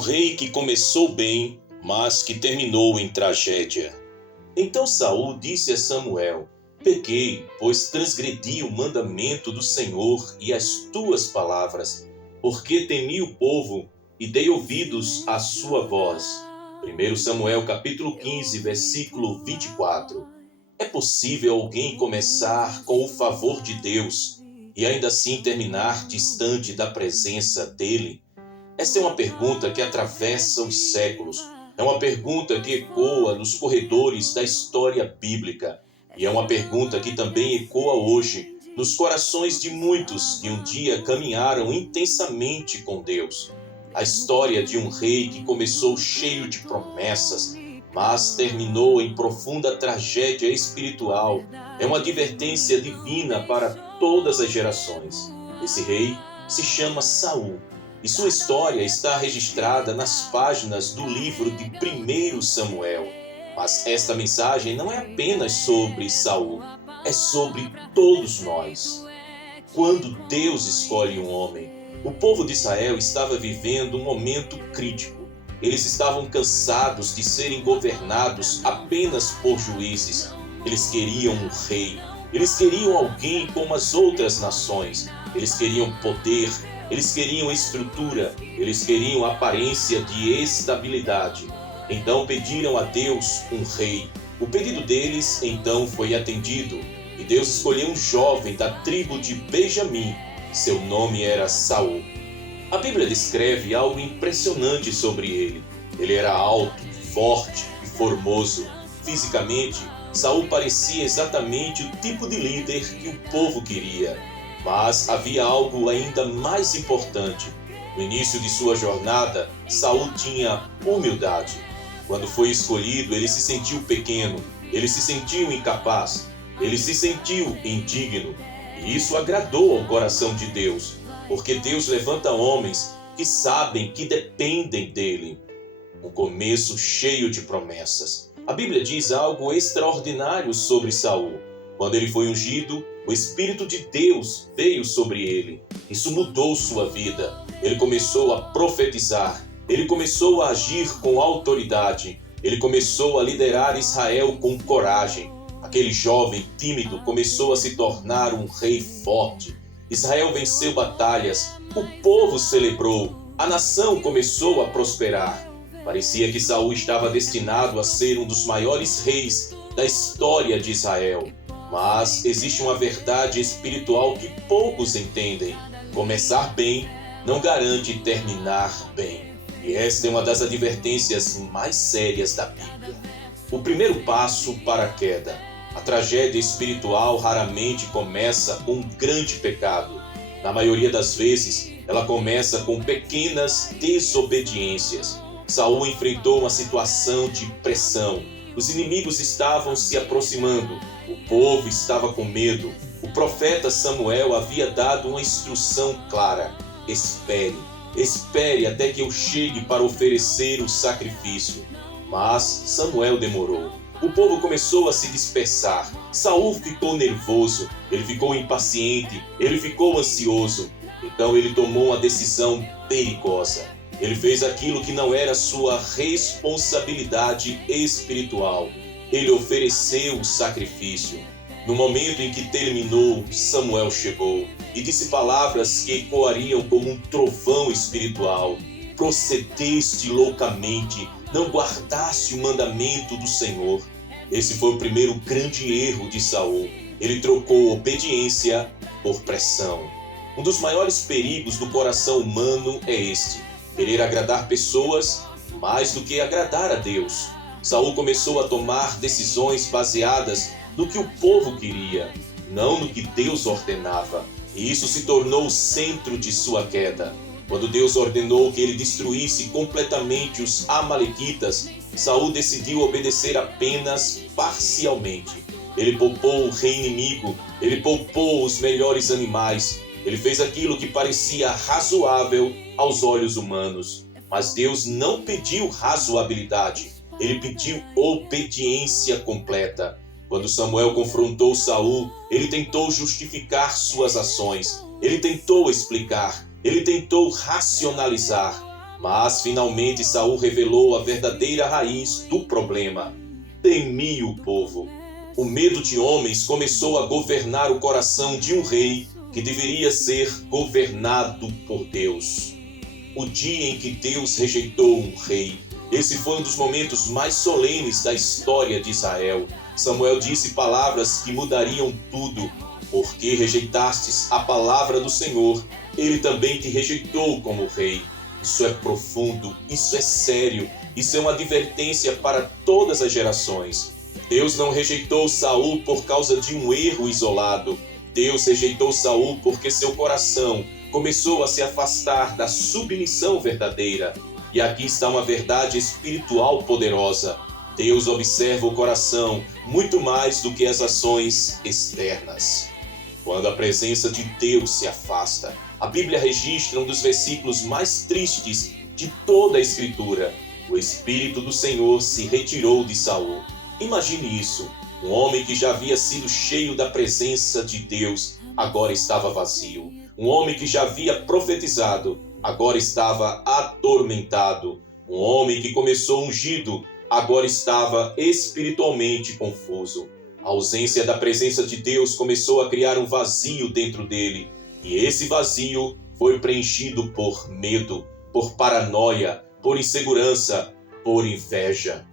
rei que começou bem, mas que terminou em tragédia. Então Saul disse a Samuel: Pequei, pois transgredi o mandamento do Senhor e as tuas palavras, porque temi o povo e dei ouvidos à sua voz. 1 Samuel capítulo 15, versículo 24. É possível alguém começar com o favor de Deus e ainda assim terminar distante da presença dele? Essa é uma pergunta que atravessa os séculos. É uma pergunta que ecoa nos corredores da história bíblica. E é uma pergunta que também ecoa hoje nos corações de muitos que um dia caminharam intensamente com Deus. A história de um rei que começou cheio de promessas, mas terminou em profunda tragédia espiritual, é uma advertência divina para todas as gerações. Esse rei se chama Saul. E sua história está registrada nas páginas do livro de 1 Samuel. Mas esta mensagem não é apenas sobre Saul, é sobre todos nós. Quando Deus escolhe um homem, o povo de Israel estava vivendo um momento crítico. Eles estavam cansados de serem governados apenas por juízes. Eles queriam um rei. Eles queriam alguém como as outras nações. Eles queriam poder. Eles queriam estrutura, eles queriam aparência de estabilidade. Então pediram a Deus um rei. O pedido deles então foi atendido e Deus escolheu um jovem da tribo de Benjamim. Seu nome era Saul. A Bíblia descreve algo impressionante sobre ele. Ele era alto, forte e formoso. Fisicamente, Saul parecia exatamente o tipo de líder que o povo queria. Mas havia algo ainda mais importante. No início de sua jornada, Saul tinha humildade. Quando foi escolhido, ele se sentiu pequeno, ele se sentiu incapaz, ele se sentiu indigno. E isso agradou ao coração de Deus, porque Deus levanta homens que sabem que dependem dele. Um começo cheio de promessas. A Bíblia diz algo extraordinário sobre Saul. Quando ele foi ungido, o Espírito de Deus veio sobre ele. Isso mudou sua vida. Ele começou a profetizar. Ele começou a agir com autoridade. Ele começou a liderar Israel com coragem. Aquele jovem tímido começou a se tornar um rei forte. Israel venceu batalhas. O povo celebrou. A nação começou a prosperar. Parecia que Saul estava destinado a ser um dos maiores reis da história de Israel. Mas existe uma verdade espiritual que poucos entendem. Começar bem não garante terminar bem. E esta é uma das advertências mais sérias da Bíblia. O primeiro passo para a queda. A tragédia espiritual raramente começa com um grande pecado. Na maioria das vezes, ela começa com pequenas desobediências. Saul enfrentou uma situação de pressão. Os inimigos estavam se aproximando. O povo estava com medo. O profeta Samuel havia dado uma instrução clara. Espere até que eu chegue para oferecer o sacrifício. Mas Samuel demorou. O povo começou a se dispersar. Saul ficou nervoso, ele ficou impaciente, ele ficou ansioso. Então ele tomou uma decisão perigosa. Ele fez aquilo que não era sua responsabilidade espiritual. Ele ofereceu o sacrifício. No momento em que terminou, Samuel chegou e disse palavras que ecoariam como um trovão espiritual. Procedeste loucamente, não guardaste o mandamento do Senhor. Esse foi o primeiro grande erro de Saul. Ele trocou obediência por pressão. Um dos maiores perigos do coração humano é este: querer agradar pessoas mais do que agradar a Deus. Saul começou a tomar decisões baseadas no que o povo queria, não no que Deus ordenava. E isso se tornou o centro de sua queda. Quando Deus ordenou que ele destruísse completamente os amalequitas, Saul decidiu obedecer apenas parcialmente. Ele poupou o rei inimigo, ele poupou os melhores animais, ele fez aquilo que parecia razoável aos olhos humanos. Mas Deus não pediu razoabilidade, ele pediu obediência completa. Quando Samuel confrontou Saul, ele tentou justificar suas ações, ele tentou explicar, ele tentou racionalizar. Mas finalmente Saul revelou a verdadeira raiz do problema. Temia o povo. O medo de homens começou a governar o coração de um rei que deveria ser governado por Deus. O dia em que Deus rejeitou um rei, esse foi um dos momentos mais solenes da história de Israel. Samuel disse palavras que mudariam tudo. Porque rejeitastes a palavra do Senhor, ele também te rejeitou como rei. Isso é profundo, isso é sério, isso é uma advertência para todas as gerações. Deus não rejeitou Saul por causa de um erro isolado. Deus rejeitou Saul porque seu coração começou a se afastar da submissão verdadeira. E aqui está uma verdade espiritual poderosa. Deus observa o coração muito mais do que as ações externas. Quando a presença de Deus se afasta, a Bíblia registra um dos versículos mais tristes de toda a Escritura. O Espírito do Senhor se retirou de Saul. Imagine isso. Um homem que já havia sido cheio da presença de Deus, agora estava vazio. Um homem que já havia profetizado, agora estava atormentado. Um homem que começou ungido, agora estava espiritualmente confuso. A ausência da presença de Deus começou a criar um vazio dentro dele. E esse vazio foi preenchido por medo, por paranoia, por insegurança, por inveja.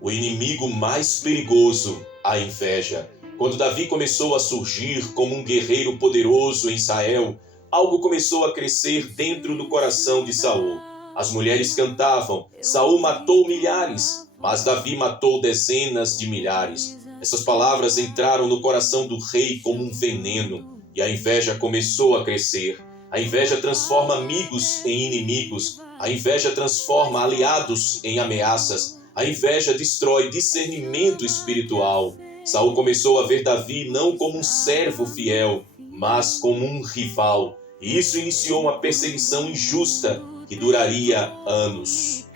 O inimigo mais perigoso, a inveja. Quando Davi começou a surgir como um guerreiro poderoso em Israel, algo começou a crescer dentro do coração de Saul. As mulheres cantavam: Saul matou milhares, mas Davi matou dezenas de milhares. Essas palavras entraram no coração do rei como um veneno, e a inveja começou a crescer. A inveja transforma amigos em inimigos. A inveja transforma aliados em ameaças. A inveja destrói discernimento espiritual. Saul começou a ver Davi não como um servo fiel, mas como um rival. E isso iniciou uma perseguição injusta que duraria anos.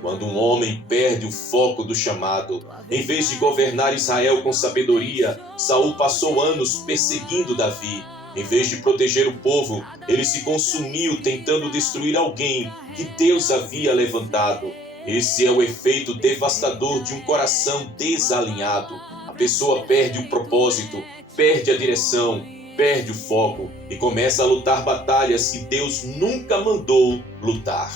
Quando um homem perde o foco do chamado, em vez de governar Israel com sabedoria, Saul passou anos perseguindo Davi. Em vez de proteger o povo, ele se consumiu tentando destruir alguém que Deus havia levantado. Esse é o efeito devastador de um coração desalinhado. A pessoa perde o propósito, perde a direção, perde o foco e começa a lutar batalhas que Deus nunca mandou lutar.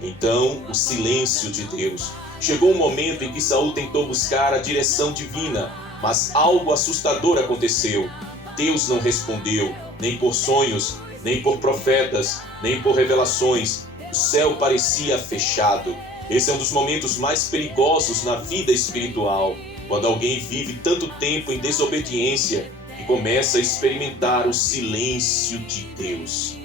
Então, o silêncio de Deus. Chegou um momento em que Saul tentou buscar a direção divina, mas algo assustador aconteceu. Deus não respondeu, nem por sonhos, nem por profetas, nem por revelações. O céu parecia fechado. Esse é um dos momentos mais perigosos na vida espiritual, quando alguém vive tanto tempo em desobediência e começa a experimentar o silêncio de Deus.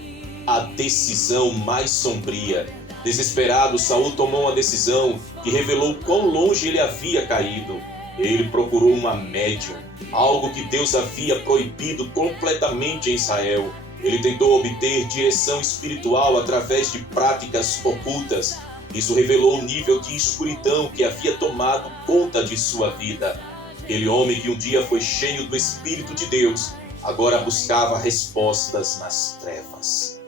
A decisão mais sombria. Desesperado, Saul tomou uma decisão que revelou quão longe ele havia caído. Ele procurou uma médium, algo que Deus havia proibido completamente em Israel. Ele tentou obter direção espiritual através de práticas ocultas. Isso revelou o nível de escuridão que havia tomado conta de sua vida. Aquele homem que um dia foi cheio do Espírito de Deus, agora buscava respostas nas trevas.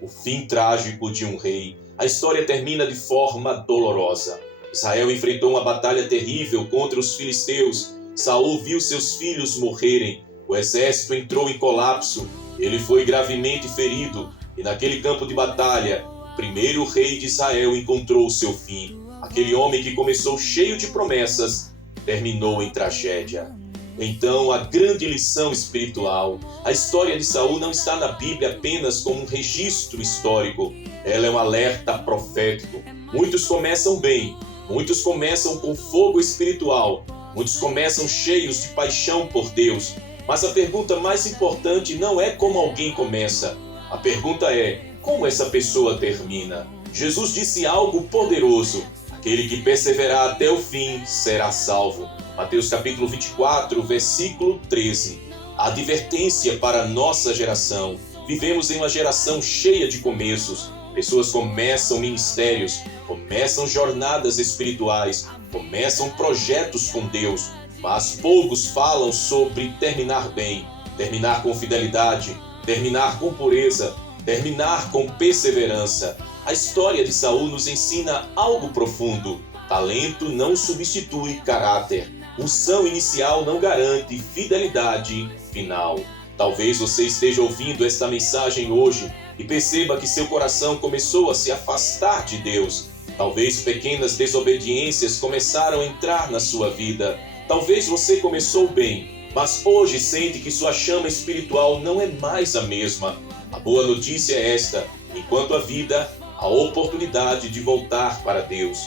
O fim trágico de um rei. A história termina de forma dolorosa. Israel enfrentou uma batalha terrível contra os filisteus. Saul viu seus filhos morrerem. O exército entrou em colapso. Ele foi gravemente ferido. E naquele campo de batalha, o primeiro rei de Israel encontrou o seu fim. Aquele homem que começou cheio de promessas, terminou em tragédia. Então, a grande lição espiritual. A história de Saul não está na Bíblia apenas como um registro histórico. Ela é um alerta profético. Muitos começam bem. Muitos começam com fogo espiritual. Muitos começam cheios de paixão por Deus. Mas a pergunta mais importante não é como alguém começa. A pergunta é, como essa pessoa termina? Jesus disse algo poderoso. Aquele que perseverar até o fim será salvo. Mateus capítulo 24, versículo 13. A advertência para a nossa geração. Vivemos em uma geração cheia de começos. Pessoas começam ministérios, começam jornadas espirituais, começam projetos com Deus, mas poucos falam sobre terminar bem, terminar com fidelidade, terminar com pureza, terminar com perseverança. A história de Saul nos ensina algo profundo. Talento não substitui caráter. Unção inicial não garante fidelidade final. Talvez você esteja ouvindo esta mensagem hoje e perceba que seu coração começou a se afastar de Deus. Talvez pequenas desobediências começaram a entrar na sua vida. Talvez você começou bem, mas hoje sente que sua chama espiritual não é mais a mesma. A boa notícia é esta: enquanto a vida, a oportunidade de voltar para Deus.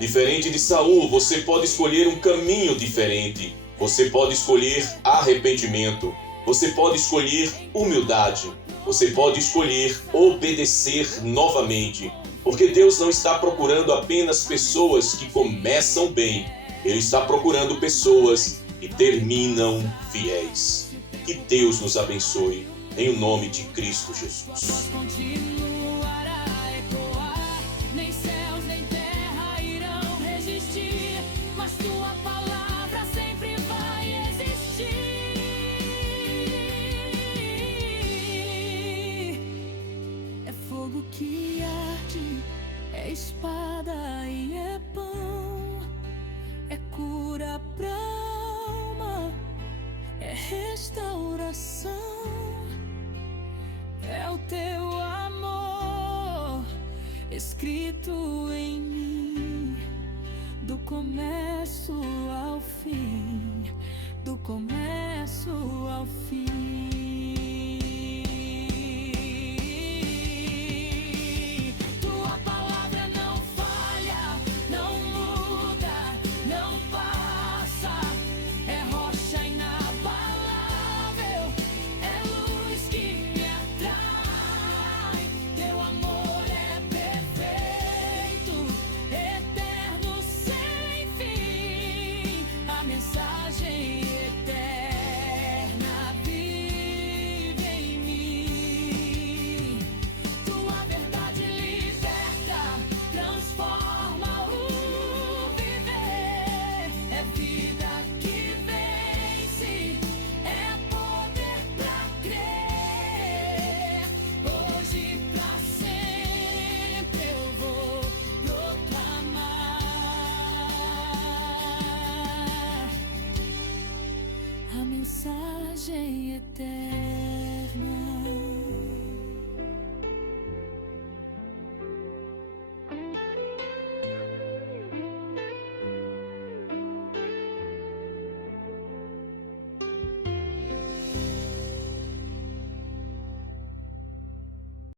Diferente de Saul, você pode escolher um caminho diferente. Você pode escolher arrependimento. Você pode escolher humildade. Você pode escolher obedecer novamente. Porque Deus não está procurando apenas pessoas que começam bem. Ele está procurando pessoas que terminam fiéis. Que Deus nos abençoe, em o nome de Cristo Jesus. Que arde, é espada e é pão, é cura pra alma, é restauração, é o teu amor escrito em